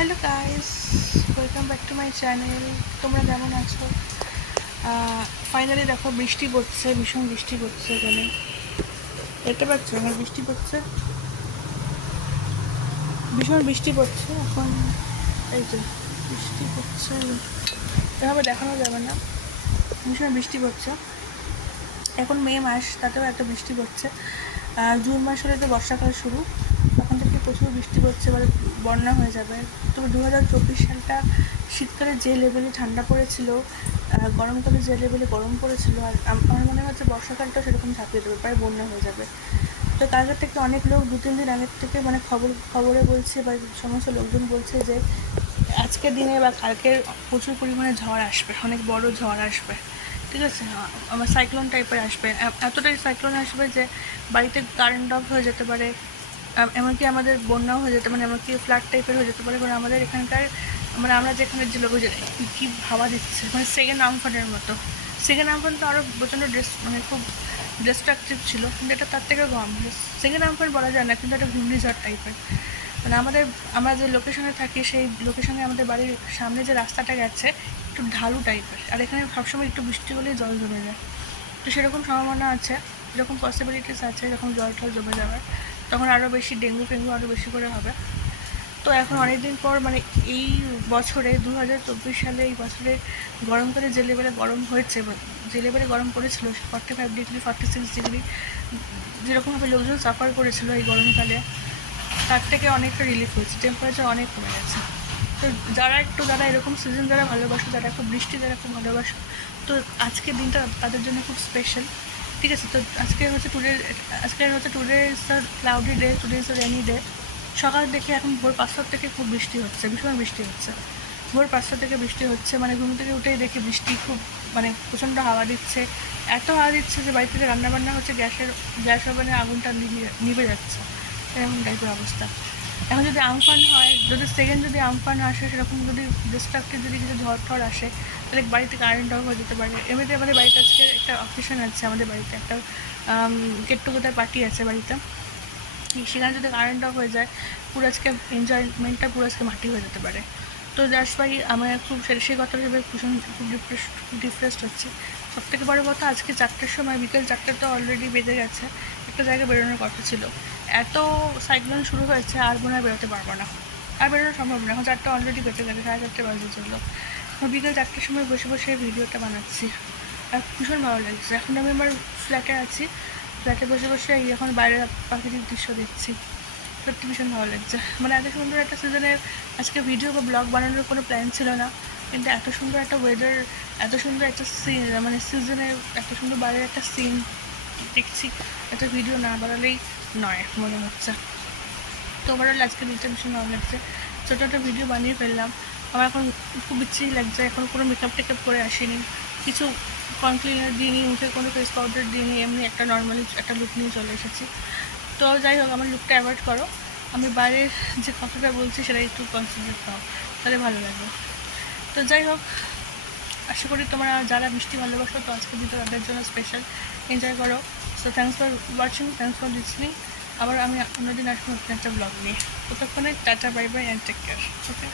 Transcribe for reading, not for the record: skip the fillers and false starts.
Hello guys, welcome back to my channel. তোমরা কেমন আছো? ফাইনালি দেখো বৃষ্টি পড়ছে, ভীষণ বৃষ্টি পড়ছে। এখানে দেখতে পাচ্ছ এখানে বৃষ্টি পড়ছে, ভীষণ বৃষ্টি পড়ছে এখন। এই যে বৃষ্টি পড়ছে, এভাবে দেখানো যাবে না, ভীষণ বৃষ্টি পড়ছে। এখন মে মাস, তাতেও এত বৃষ্টি পড়ছে। জুন মাস হলে তো বর্ষাকাল শুরু, তখন থেকে প্রচুর বৃষ্টি পড়ছে, এবারে বন্যা হয়ে যাবে। তবে 2024 সালটা শীতকালে যে লেভেলে ঠান্ডা পড়েছিল, গরমকালে যে লেভেলে গরম পড়েছিল, আর আমার মনে হচ্ছে বর্ষাকালটা সেরকম ঝাঁপিয়ে দেবে, প্রায় বন্যা হয়ে যাবে। তো তার থেকে অনেক লোক 2-3 দিন আগের থেকে মানে খবরে বলছে বা সমস্ত লোকজন বলছে যে আজকের দিনে বা কালকে প্রচুর পরিমাণে ঝড় আসবে, অনেক বড় ঝড় আসবে, ঠিক আছে। আমার সাইক্লোন টাইপের আসবে, এতটাই সাইক্লোন আসবে যে বাড়িতে কারেন্ট অফ হয়ে যেতে পারে, এমনকি আমাদের বন্যাও হয়ে যেতে, মানে এমনকি ফ্ল্যাট টাইপের হয়ে যেতে পারে। কারণ আমাদের এখানকার মানে আমরা যেখানে যে লোক যে কী হাওয়া দিচ্ছে, মানে সেকেন্ড আমফানের মতো। সেকেন্ড আমফান তো আরও প্রচণ্ড মানে খুব ডিস্ট্রাকটিভ ছিল, কিন্তু এটা তার থেকে কম। সেকেন্ড আমফান বলা যায় না, কিন্তু এটা ঘূর্ণিঝড় টাইপের। মানে আমরা যে লোকেশনে থাকি সেই লোকেশনে আমাদের বাড়ির সামনে যে রাস্তাটা গেছে একটু ঢালু টাইপের, আর এখানে সবসময় একটু বৃষ্টি হলেই জল জমে যায়। তো সেরকম সম্ভাবনা আছে, এরকম পসিবিলিটিস আছে, যখন জল টল জমে যাবে তখন আরও বেশি ডেঙ্গু ফেঙ্গু আরও বেশি করে হবে। তো এখন অনেক দিন পর মানে এই বছরে 2024 সালে এই বছরে গরমকালে যে লেভেলে গরম হয়েছে, যে লেভেলে গরম পড়েছিল 45 ডিগ্রি 46 ডিগ্রি, যেরকমভাবে লোকজন সাফার করেছিল এই গরমকালে, তার থেকে অনেকটা রিলিফ হয়েছে, টেম্পারেচার অনেক কমে গেছে। তো যারা এরকম সিজন যারা ভালোবাসো, যারা খুব বৃষ্টি যারা খুব ভালোবাসো, তো আজকের দিনটা তাদের জন্য খুব স্পেশাল, ঠিক আছে। তো আজকে হচ্ছে today is the cloudy day, today is the rainy day. সকাল দেখে এখন ভোর 5টা থেকে খুব বৃষ্টি হচ্ছে, ভীষণ বৃষ্টি হচ্ছে। ভোর 5টা থেকে বৃষ্টি হচ্ছে, মানে ঘুম থেকে উঠেই দেখি বৃষ্টি খুব, মানে প্রচণ্ড হাওয়া দিচ্ছে, এত হাওয়া দিচ্ছে যে বাড়ি থেকে রান্নাবান্না হচ্ছে, গ্যাস ওভেনে আগুনটা নিভে যাচ্ছে, এরকম টাইপের অবস্থা। এখন যদি আমফান হয়, যদি আমফান আসে, সেরকম যদি ডিস্ট্রাক্টেড যদি কিছু ঝড় ঠড় আসে, তাহলে বাড়িতে কারেন্ট অফ হয়ে যেতে পারে। এমনিতে আমাদের বাড়িতে আজকে একটা অকেশন আছে, আমাদের বাড়িতে একটা গেট টুগেদার পার্টি আছে বাড়িতে। সেখানে যদি কারেন্ট অফ হয়ে যায়, পুরো আজকে এনজয়মেন্টটা পুরো আজকে মাটি হয়ে যেতে পারে। তো জাস্ট ভাই আমার খুব সেই কথা ভেবে খুব ডিপ্রেসড হচ্ছে। সবথেকে বড় কথা, আজকে 4টার সময়, বিকেল 4টা তো অলরেডি বেজে গেছে, একটা জায়গায় বেরোনোর কথা ছিল। এত সাইক্লোন শুরু হয়েছে, আর মনে হয় বেরোতে পারবো না, আর বেরোনো সম্ভব না। এখন 4টা অলরেডি বেজে গেছে, 4:30 বাজে চললো। বিকেল 4টার সময় বসে বসে ভিডিওটা বানাচ্ছি, আর ভীষণ ভালো লাগছে। এখন আমি আমার ফ্ল্যাটে আছি, ফ্ল্যাটে বসে বসে এখন বাইরের প্রাকৃতিক দৃশ্য দেখছি, সত্যি ভীষণ ভালো লাগছে। মানে এত সুন্দর একটা সিজনের আজকে ভিডিও বা ব্লগ বানানোর কোনো প্ল্যান ছিল না, কিন্তু এত সুন্দর একটা ওয়েদার, এত সুন্দর একটা সিন, মানে সিজনের এত সুন্দর বাইরের একটা সিন দেখছি, একটা ভিডিও না বানালেই নয় মনে হচ্ছে। তো ওভারঅল আজকে দিনটা ভীষণ ভালো লাগছে, ছোটো একটা ভিডিও বানিয়ে ফেললাম। আমার এখন খুব ইচ্ছেই লাগছে, এখন কোনো মেকআপ টেকআপ করে আসিনি, কিছু কনক্লিনার দিইনি, মুখে কোনো ফেস পাউডার দিইনি, এমনি একটা নর্মালি একটা লুক নিয়ে চলে এসেছি। তো যাই হোক, আমার লুকটা অ্যাভয়েড করো, আমি বাইরের যে কথাটা বলছি সেটা একটু কনসিডার করো, তাহলে ভালো লাগবে। তো যাই হোক, আশা করি তোমরা যারা বৃষ্টি ভালোবাসো, তো আজকের দিনটা তাদের জন্য স্পেশাল, এনজয় করো। So thanks for watching, thanks for listening. আবার আমি অন্যদিন আসবো নতুন একটা ব্লগ নিয়ে। ততক্ষণে tata, bye bye and take care. Okay.